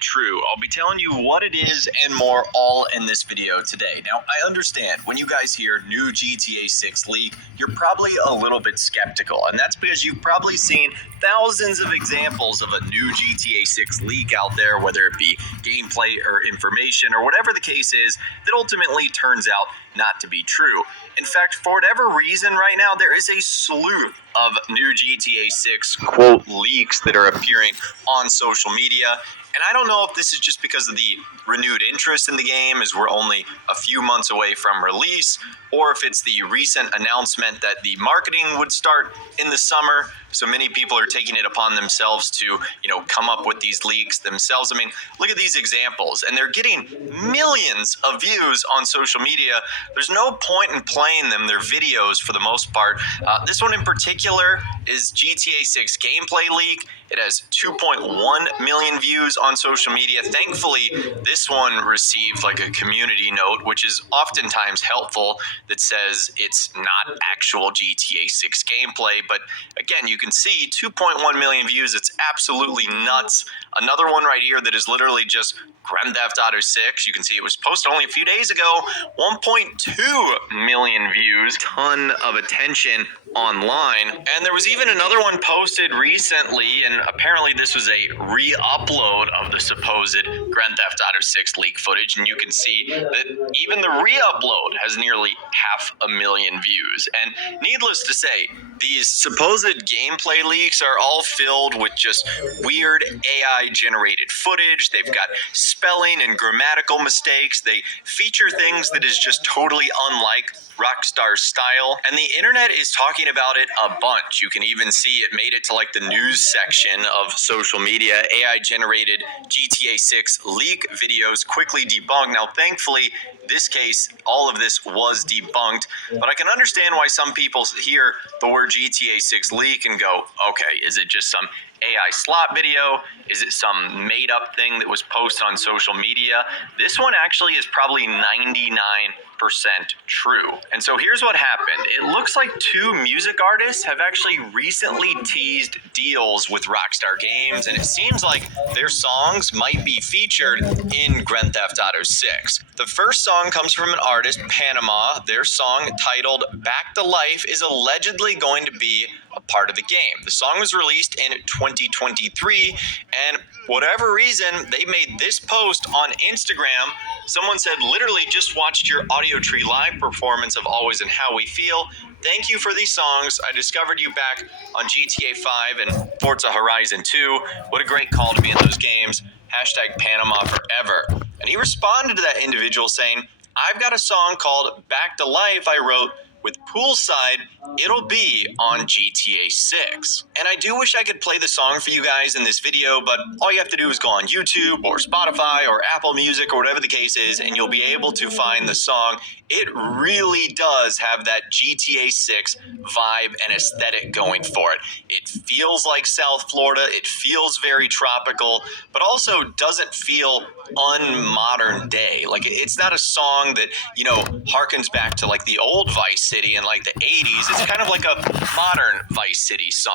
true. I'll be telling you what it is and more all in this video today. Now, I understand when you guys hear new GTA 6 leak, you're probably a little bit skeptical, and that's because you've probably seen thousands of examples of a new GTA 6 leak out there, whether it be gameplay or information or whatever the case is, that ultimately turns out not to be true. In fact, for whatever reason right now, there is a slew of new GTA 6 quote leaks that are appearing on social media. And I don't know if this is just because of the renewed interest in the game as we're only a few months away from release, or if it's the recent announcement that the marketing would start in the summer. So many people are taking it upon themselves to, come up with these leaks themselves. I mean, look at these examples, and they're getting millions of views on social media. There's no point in playing them. They're videos for the most part. This one in particular is GTA 6 gameplay leak. It has 2.1 million views on social media. Thankfully, this one received like a community note, which is oftentimes helpful, that says it's not actual GTA 6 gameplay. But again, you can see 2.1 million views. It's absolutely nuts. Another one right here that is literally just Grand Theft Auto 6. You can see it was posted only a few days ago. 1.2 million views. Ton of attention online. And there was even another one posted recently, and apparently this was a re-upload of the supposed Grand Theft Auto 6 leak footage, and you can see that even the re-upload has nearly 500,000 views. And needless to say, these supposed gameplay leaks are all filled with just weird AI-generated footage. They've got spelling and grammatical mistakes. They feature things that is just totally unlike Rockstar style, and the internet is talking about it a bunch. You can even see it made it to like the news section of social media. AI generated GTA 6 leak videos quickly debunked. Now, thankfully, this case, all of this was debunked, but I can understand why some people hear the word GTA 6 leak and go, okay, is it just some AI slot video? Is it some made up thing that was posted on social media? This one actually is probably 99% true. And so here's what happened. It looks like two music artists have actually recently teased deals with Rockstar Games, and it seems like their songs might be featured in Grand Theft Auto 6. The first song comes from an artist, Panama. Their song, titled Back to Life, is allegedly going to be a part of the game. The song was released in 2023, and whatever reason, they made this post on Instagram. Someone said, literally just watched your Audio Tree live performance of Always and How We Feel. Thank you for these songs. I discovered you back on GTA 5 and Forza Horizon 2. What a great call to be in those games. Hashtag Panama forever. And he responded to that individual saying, I've got a song called Back to Life I wrote with Poolside. It'll be on GTA 6. And I do wish I could play the song for you guys in this video, but all you have to do is go on YouTube or Spotify or Apple Music or whatever the case is, and you'll be able to find the song. It really does have that GTA 6 vibe and aesthetic going for it. It feels like South Florida. It feels very tropical, but also doesn't feel unmodern day. Like, it's not a song that, harkens back to like the old Vice City in like the 80s. It's kind of like a modern Vice City song.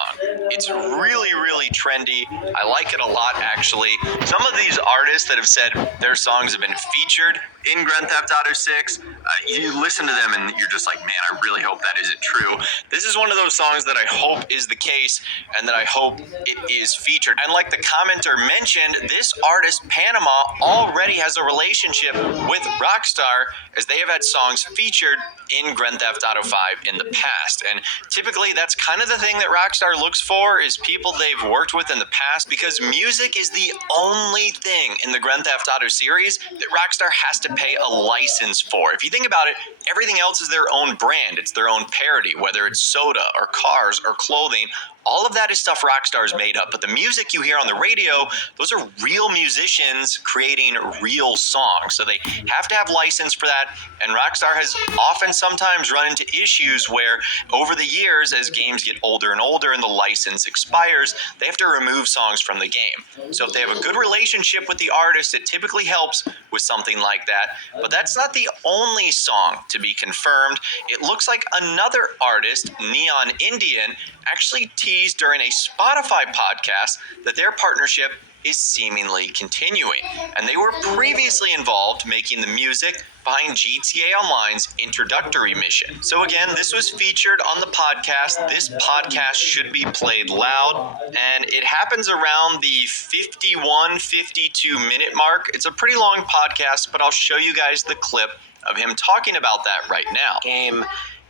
It's really, really trendy. I like it a lot, actually. Some of these artists that have said their songs have been featured in Grand Theft Auto 6, you listen to them and you're just like, man, I really hope that isn't true. This is one of those songs that I hope is the case and that I hope it is featured. And like the commenter mentioned, this artist, Panama, already has a relationship with Rockstar, as they have had songs featured in Grand Theft Auto 5 in the past. And typically that's kind of the thing that Rockstar looks for, is people they've worked with in the past, because music is the only thing in the Grand Theft Auto series that Rockstar has to pay a license for. If you think about it, everything else is their own brand. It's their own parody, whether it's soda or cars or clothing. All of that is stuff Rockstar's made up, but the music you hear on the radio, those are real musicians creating real songs. So they have to have license for that, and Rockstar has often sometimes run into issues where over the years, as games get older and older and the license expires, they have to remove songs from the game. So if they have a good relationship with the artist, it typically helps with something like that. But that's not the only song to be confirmed. It looks like another artist, Neon Indian, actually teased during a Spotify podcast that their partnership is seemingly continuing, and they were previously involved making the music behind GTA Online's introductory mission. So again, this was featured on the podcast. This podcast should be played loud, and it happens around the 52 minute mark. It's a pretty long podcast, but I'll show you guys the clip of him talking about that right now. Game,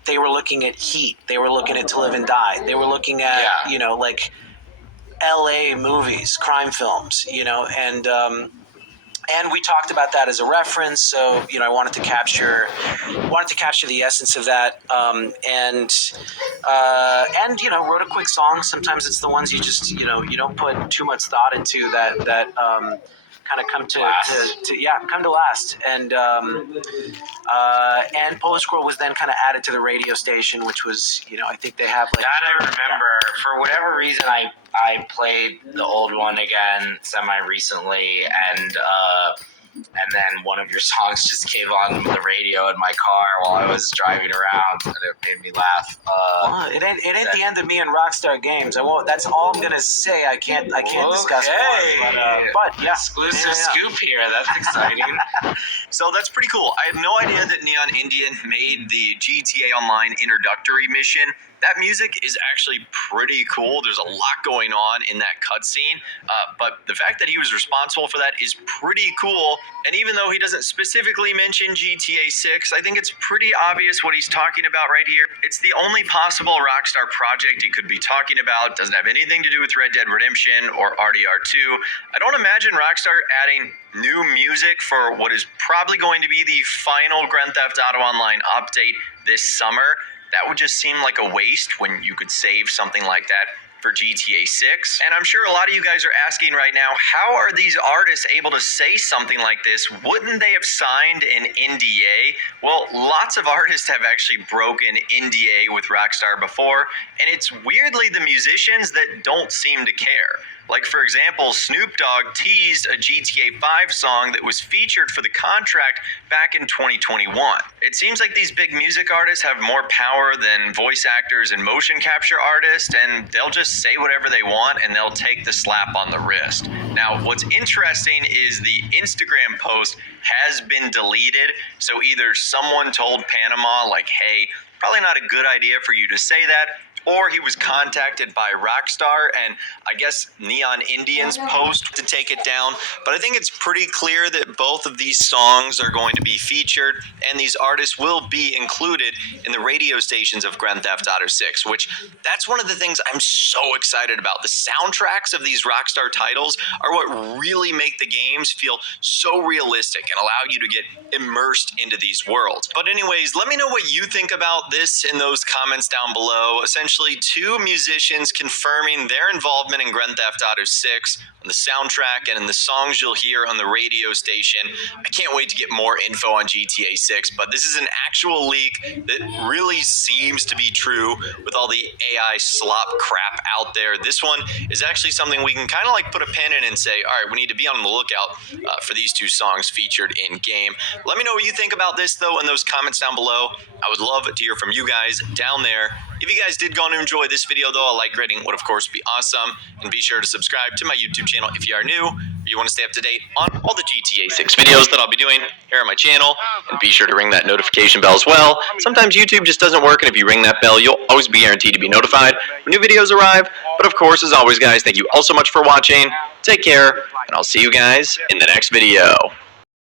they were looking at Heat. They were looking at To Live and Die. They were looking at, like LA movies, crime films, and we talked about that as a reference. So, I wanted to capture the essence of that, and wrote a quick song. Sometimes it's the ones you just, you don't put too much thought into that kind of come to last. And Polish Squirrel was then kind of added to the radio station, which was, I think they have like that. I remember for whatever reason I played the old one again semi recently, and then one of your songs just came on the radio in my car while I was driving around, and it made me laugh. It ain't the end of me and Rockstar Games. I won't. That's all I'm gonna say. I can't discuss more. But yeah, exclusive scoop here. That's exciting. So that's pretty cool. I had no idea that Neon Indian made the GTA Online introductory mission. That music is actually pretty cool. There's a lot going on in that cutscene, but the fact that he was responsible for that is pretty cool. And even though he doesn't specifically mention GTA 6, I think it's pretty obvious what he's talking about right here. It's the only possible Rockstar project he could be talking about. Doesn't have anything to do with Red Dead Redemption or RDR2. I don't imagine Rockstar adding new music for what is probably going to be the final Grand Theft Auto Online update this summer. That would just seem like a waste when you could save something like that for GTA 6. And I'm sure a lot of you guys are asking right now, how are these artists able to say something like this? Wouldn't they have signed an NDA? Well, lots of artists have actually broken NDA with Rockstar before, and it's weirdly the musicians that don't seem to care. Like, for example, Snoop Dogg teased a GTA 5 song that was featured for the contract back in 2021. It seems like these big music artists have more power than voice actors and motion capture artists, and they'll just say whatever they want and they'll take the slap on the wrist. Now, what's interesting is the Instagram post has been deleted, so either someone told Panama, like, hey, probably not a good idea for you to say that, or he was contacted by Rockstar and I guess Neon Indian's post to take it down. But I think it's pretty clear that both of these songs are going to be featured and these artists will be included in the radio stations of Grand Theft Auto 6, which that's one of the things I'm so excited about. The soundtracks of these Rockstar titles are what really make the games feel so realistic and allow you to get immersed into these worlds. But anyways, let me know what you think about this in those comments down below. Essentially, two musicians confirming their involvement in Grand Theft Auto 6 on the soundtrack and in the songs you'll hear on the radio station. I can't wait to get more info on GTA 6, but this is an actual leak that really seems to be true with all the AI slop crap out there. This one is actually something we can kind of like put a pin in and say, all right, we need to be on the lookout for these two songs featured in game. Let me know what you think about this, though, in those comments down below. I would love to hear from you guys down there. If you guys did go on to enjoy this video, though, a like rating would, of course, be awesome. And be sure to subscribe to my YouTube channel if you are new, or you want to stay up to date on all the GTA 6 videos that I'll be doing here on my channel. And be sure to ring that notification bell as well. Sometimes YouTube just doesn't work, and if you ring that bell, you'll always be guaranteed to be notified when new videos arrive. But, of course, as always, guys, thank you all so much for watching. Take care, and I'll see you guys in the next video.